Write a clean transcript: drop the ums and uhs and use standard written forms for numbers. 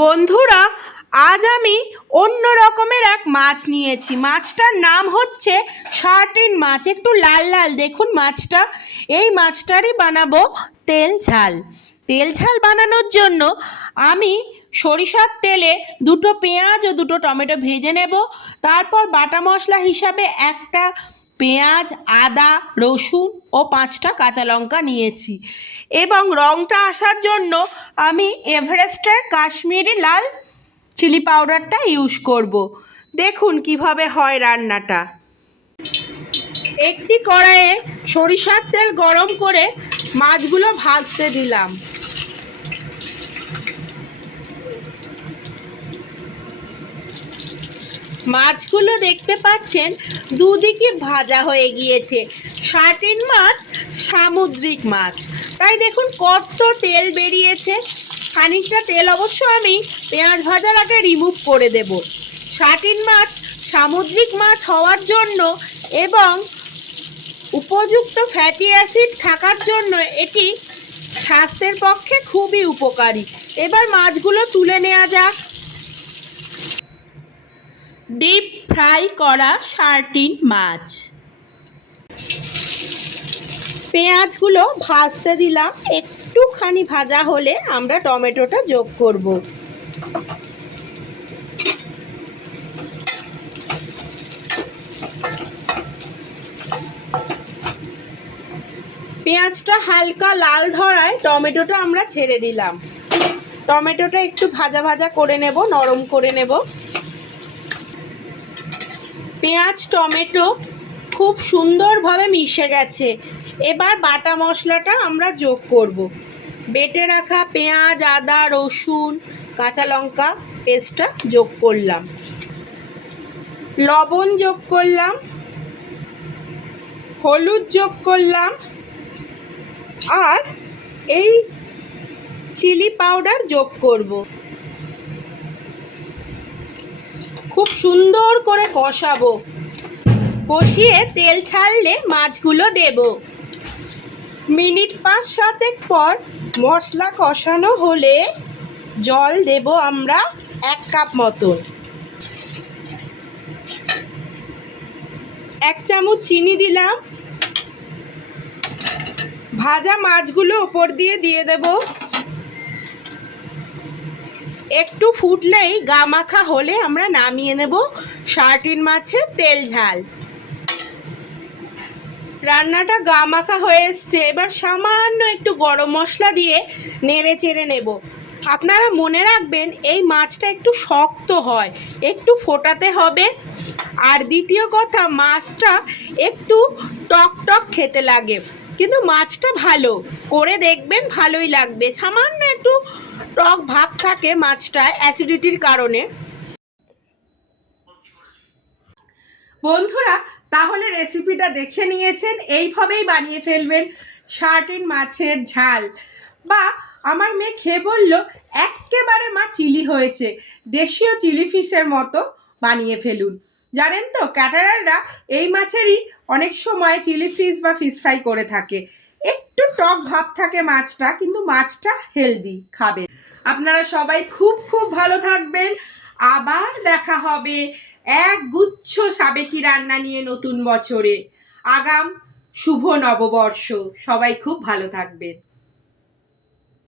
বন্ধুরা, আজ আমি অন্য রকমের এক মাছ নিয়েছি। মাছটার নাম হচ্ছে শার্টিন মাছ। একটু লাল লাল দেখুন মাছটা। এই মাছটারই বানাবো তেল ঝাল। তেল ঝাল বানানোর জন্য আমি সরিষার তেলে দুটো পেঁয়াজ ও দুটো টমেটো ভেজে নেব। তারপর বাটা মশলা হিসাবে একটা পেঁয়াজ, আদা, রসুন ও 5টা কাঁচা লঙ্কা নিয়েছি। এবং রঙটা আসার জন্য আমি এভারেস্টের কাশ্মীরি লাল চিলি পাউডারটা ইউজ করব। দেখুন কিভাবে হয় রান্নাটা। একটি কড়াইয়ে সরিষার তেল গরম করে মাছগুলো ভাজতে দিলাম। মাছগুলো দেখতে পাচ্ছেন দুদিকে ভাজা হয়ে গিয়েছে। শার্টিন মাছ সামুদ্রিক মাছ, তাই দেখুন কত তেল বেরিয়েছে। খানিকটা তেল অবশ্য আমি পেঁয়াজ ভাজার আগে রিমুভ করে দেব। শার্টিন মাছ সামুদ্রিক মাছ হওয়ার জন্য এবং উপযুক্ত ফ্যাটি অ্যাসিড থাকার জন্য এটি স্বাস্থ্যের পক্ষে খুবই উপকারী। এবার মাছগুলো তুলে নেওয়া যাক। ডিপ ফ্রাই করা শার্টিন মাছ। পেঁয়াজগুলো ভাজতে দিলাম। একটুখানি ভাজা হলে আমরা টমেটোটা যোগ করব। পেঁয়াজটা হালকা লাল ধরায় টমেটোটা আমরা ছেড়ে দিলাম। টমেটোটা একটু ভাজা ভাজা করে নেব, নরম করে নেব। পেঁয়াজ টমেটো খুব সুন্দরভাবে মিশে গেছে। এবার বাটা মশলাটা আমরা যোগ করব। বেটে রাখা পেঁয়াজ, আদা, রসুন, কাঁচা লঙ্কা পেস্টটা যোগ করলাম। লবণ যোগ করলাম, হলুদ যোগ করলাম, আর এই চিলি পাউডার যোগ করব। খুব সুন্দর করে কষাবো। কষিয়ে তেল ছাড়লে মাছগুলো দেব। মিনিট 5-7 পর মশলা কষানো হলে জল দেব আমরা 1 কাপ মতন। 1 চামচ চিনি দিলাম। ভাজা মাছগুলো উপর দিয়ে দেব। একটু ফুটলেই গা মাখা হলে আমরা নামিয়ে নেব শার্টিন মাছের তেল ঝাল। রান্নাটা গা মাখা হয়ে এসছে। এবার সামান্য একটু গরম মশলা দিয়ে নেড়ে চেড়ে নেব। আপনারা মনে রাখবেন এই মাছটা একটু শক্ত হয়, একটু ফোটাতে হবে। আর দ্বিতীয় কথা, মাছটা একটু টক টক খেতে লাগে, কিন্তু মাছটা ভালো করে দেখবেন ভালোই লাগবে। সামান্য একটু টক ভাব থাকে মাছটায় অ্যাসিডিটির কারণে। বন্ধুরা, তাহলে রেসিপিটা দেখে নিয়েছেন, এইভাবেই বানিয়ে ফেলবেন শার্টিন মাছের ঝাল। বা আমার মেয়ে খেয়ে বলল একেবারে মা চিলি হয়েছে, দেশীয় চিলি ফিশের মতো বানিয়ে ফেলুন। জানেন তো, ক্যাটারাররা এই মাছেরই অনেক সময় চিলি ফিশ বা ফিশ ফ্রাই করে থাকে। একটু টক ভাব থাকে মাছটা, কিন্তু মাছটা হেলদি, খাবে। আপনারা সবাই খুব খুব ভালো থাকবেন। আবার দেখা হবে এক গুচ্ছ সাবেকি রান্না নিয়ে নতুন বছরে। আগাম শুভ নববর্ষ। সবাই খুব ভালো থাকবেন।